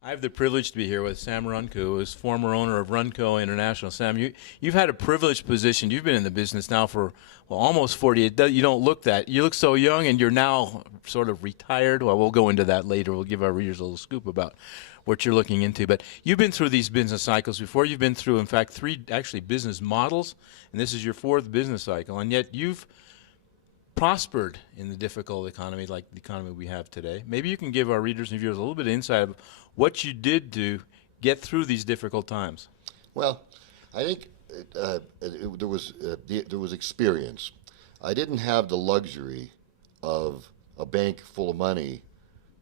I have the privilege to be here with Sam Runco, who is former owner of Runco International. Sam, you've had a privileged position. You've been in the business now for almost 40. You don't look that. You look so young, and you're now sort of retired. Well, we'll go into that later. We'll give our readers a little scoop about what you're looking into. But you've been through these business cycles before. You've been through, in fact, three actually business models, and this is your fourth business cycle. And yet you've prospered in the difficult economy like the economy we have today. Maybe you can give our readers and viewers a little bit of insight of what you did to get through these difficult times. Well, I think there was experience. I didn't have the luxury of a bank full of money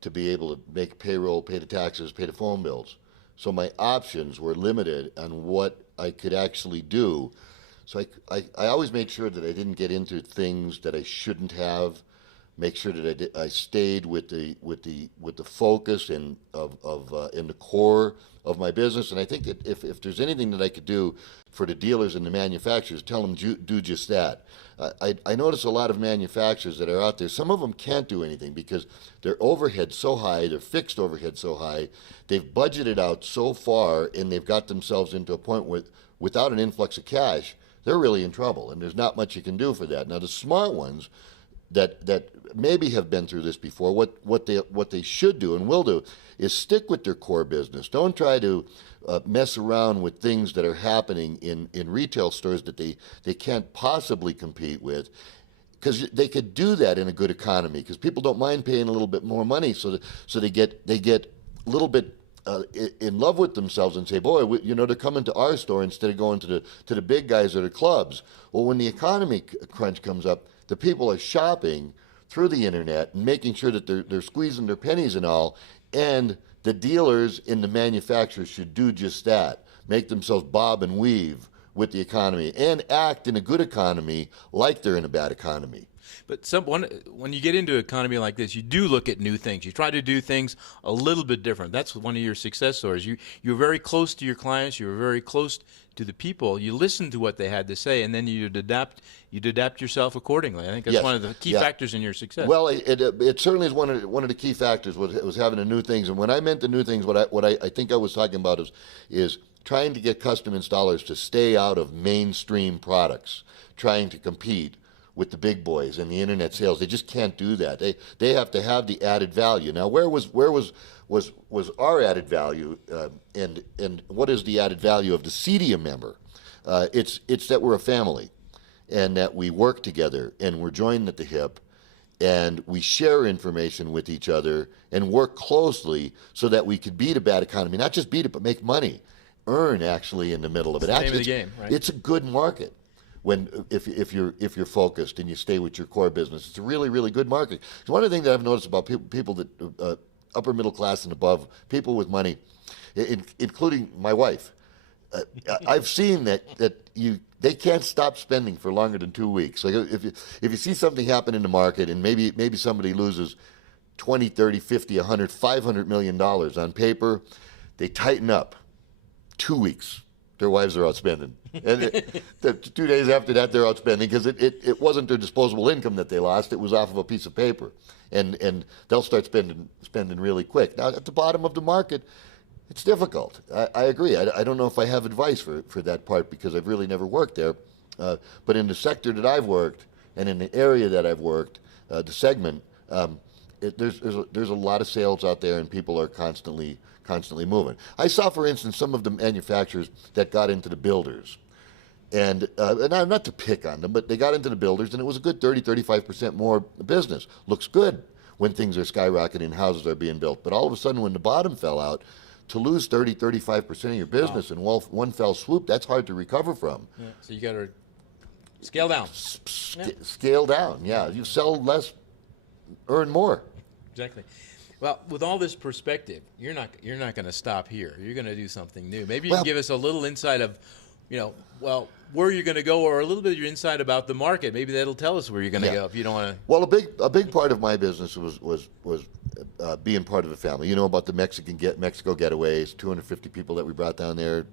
to be able to make payroll, pay the taxes, pay the phone bills. So my options were limited on what I could actually do. So I always made sure that I didn't get into things that I shouldn't have. Make sure that I stayed with the focus and in the core of my business. And I think that if there's anything that I could do for the dealers and the manufacturers, tell them do just that. I notice a lot of manufacturers that are out there. Some of them can't do anything because their overhead's so high, their fixed overhead so high. They've budgeted out so far, and they've got themselves into a point without an influx of cash, they're really in trouble, and there's not much you can do for that. Now, the smart ones that maybe have been through this before, what they should do and will do is stick with their core business. Don't try to mess around with things that are happening in retail stores that they can't possibly compete with, because they could do that in a good economy, because people don't mind paying a little bit more money, so they get a little bit in love with themselves and say, boy, they're coming to our store instead of going to the big guys or the clubs. Well, when the economy crunch comes up, the people are shopping through the internet and making sure that they're squeezing their pennies and all, and the dealers and the manufacturers should do just that. Make themselves bob and weave with the economy and act in a good economy like they're in a bad economy. But when you get into an economy like this, you do look at new things. You try to do things a little bit different. That's one of your success stories. You're very close to your clients. You're very close to the people. You listen to what they had to say, and then you'd adapt yourself accordingly. I think that's Yes. one of the key factors in your success. Well, it certainly is one of the key factors was having the new things. And when I meant the new things, what I think I was talking about is trying to get custom installers to stay out of mainstream products, trying to compete with the big boys and the internet sales. They just can't do that. They have to have the added value. Now, where was our added value, and what is the added value of the CEDIA member? It's that we're a family, and that we work together, and we're joined at the hip, and we share information with each other and work closely so that we could beat a bad economy. Not just beat it, but make money, earn actually in the middle of it. It's the name of Actually, the game, right? It's a good market. If you're focused and you stay with your core business, it's a really, really good market. One of the things that I've noticed about people that upper middle class and above, people with money, including my wife, I've seen that they can't stop spending for longer than 2 weeks. Like if you see something happen in the market and maybe somebody loses 20, 30, 50, 100, $500 million on paper, they tighten up. 2 weeks. Their wives are outspending. And 2 days after that, they're outspending because it wasn't their disposable income that they lost. It was off of a piece of paper. And they'll start spending really quick. Now, at the bottom of the market, it's difficult. I agree. I don't know if I have advice for that part because I've really never worked there. But in the sector that I've worked and in the area that I've worked, the segment, there's a lot of sales out there, and people are constantly moving. I saw, for instance, some of the manufacturers that got into the builders, and not to pick on them, but they got into the builders, and it was a good 30-35% more business. Looks good when things are skyrocketing, houses are being built, but all of a sudden, when the bottom fell out, to lose 30-35% of your business in one fell swoop, that's hard to recover from. Yeah, so you got to scale down. Scale down, yeah. You sell less, earn more. Exactly. Well, with all this perspective, you're not going to stop here. You're going to do something new. Maybe you can give us a little insight of, where you're going to go, or a little bit of your insight about the market. Maybe that'll tell us where you're going to go if you don't want to. Well, a big part of my business was being part of the family. You know about the Mexico getaways, 250 people that we brought down there,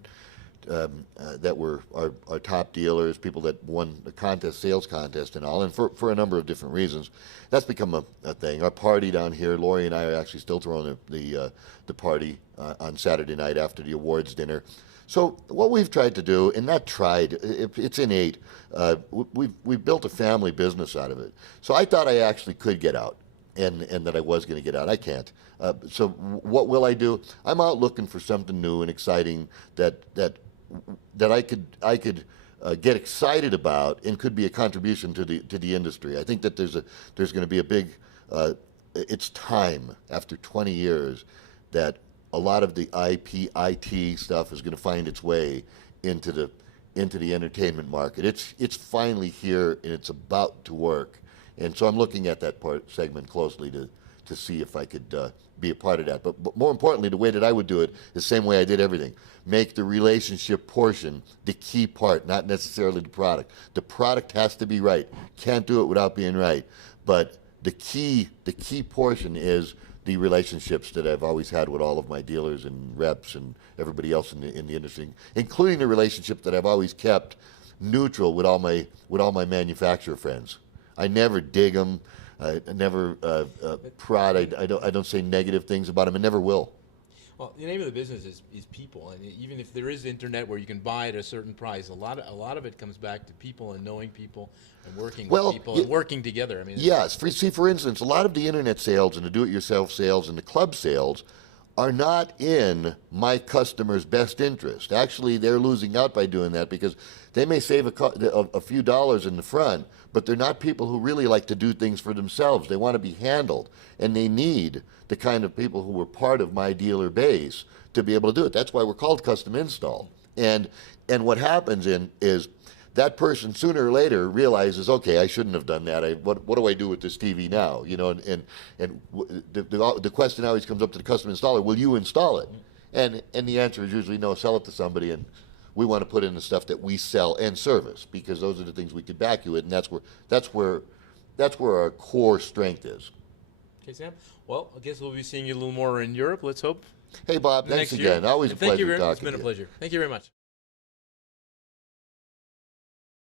that were our top dealers, people that won the contest, sales contest, and all, and for a number of different reasons. That's become a thing. Our party down here, Lori and I are actually still throwing the party on Saturday night after the awards dinner. So what we've tried to do, and not tried, it's innate. We've built a family business out of it. So I thought I actually could get out, and that I was going to get out. I can't. So what will I do? I'm out looking for something new and exciting that I could get excited about and could be a contribution to the industry. I think that there's going to be a big. It's time after 20 years that a lot of the IT stuff is going to find its way into the entertainment market. It's finally here and it's about to work. And so I'm looking at that segment closely to see if I could be a part of that. But more importantly, the way that I would do it is the same way I did everything. Make the relationship portion the key part, not necessarily the product. The product has to be right. Can't do it without being right. But the key portion is the relationships that I've always had with all of my dealers and reps and everybody else in the industry, including the relationship that I've always kept neutral with all my manufacturer friends. I never dig them. I never prod. I don't say negative things about them. I never will. Well, the name of the business is people, and even if there is internet where you can buy at a certain price, a lot of it comes back to people and knowing people and working with people and working together. I mean, yes. For instance, a lot of the internet sales and the do-it-yourself sales and the club sales are not in my customer's best interest. Actually, they're losing out by doing that because they may save a few dollars in the front, but they're not people who really like to do things for themselves. They want to be handled, and they need the kind of people who were part of my dealer base to be able to do it. That's why we're called custom install. And what happens is that person sooner or later realizes, okay, I shouldn't have done that. What do I do with this TV now? You know, and the question always comes up to the custom installer: will you install it? And the answer is usually no. Sell it to somebody, and we want to put in the stuff that we sell and service because those are the things we could back you with, and that's where our core strength is. Okay, Sam. Well, I guess we'll be seeing you a little more in Europe. Let's hope. Hey, Bob. Thanks again. Always a pleasure talking to you. It's been a pleasure. Thank you very much.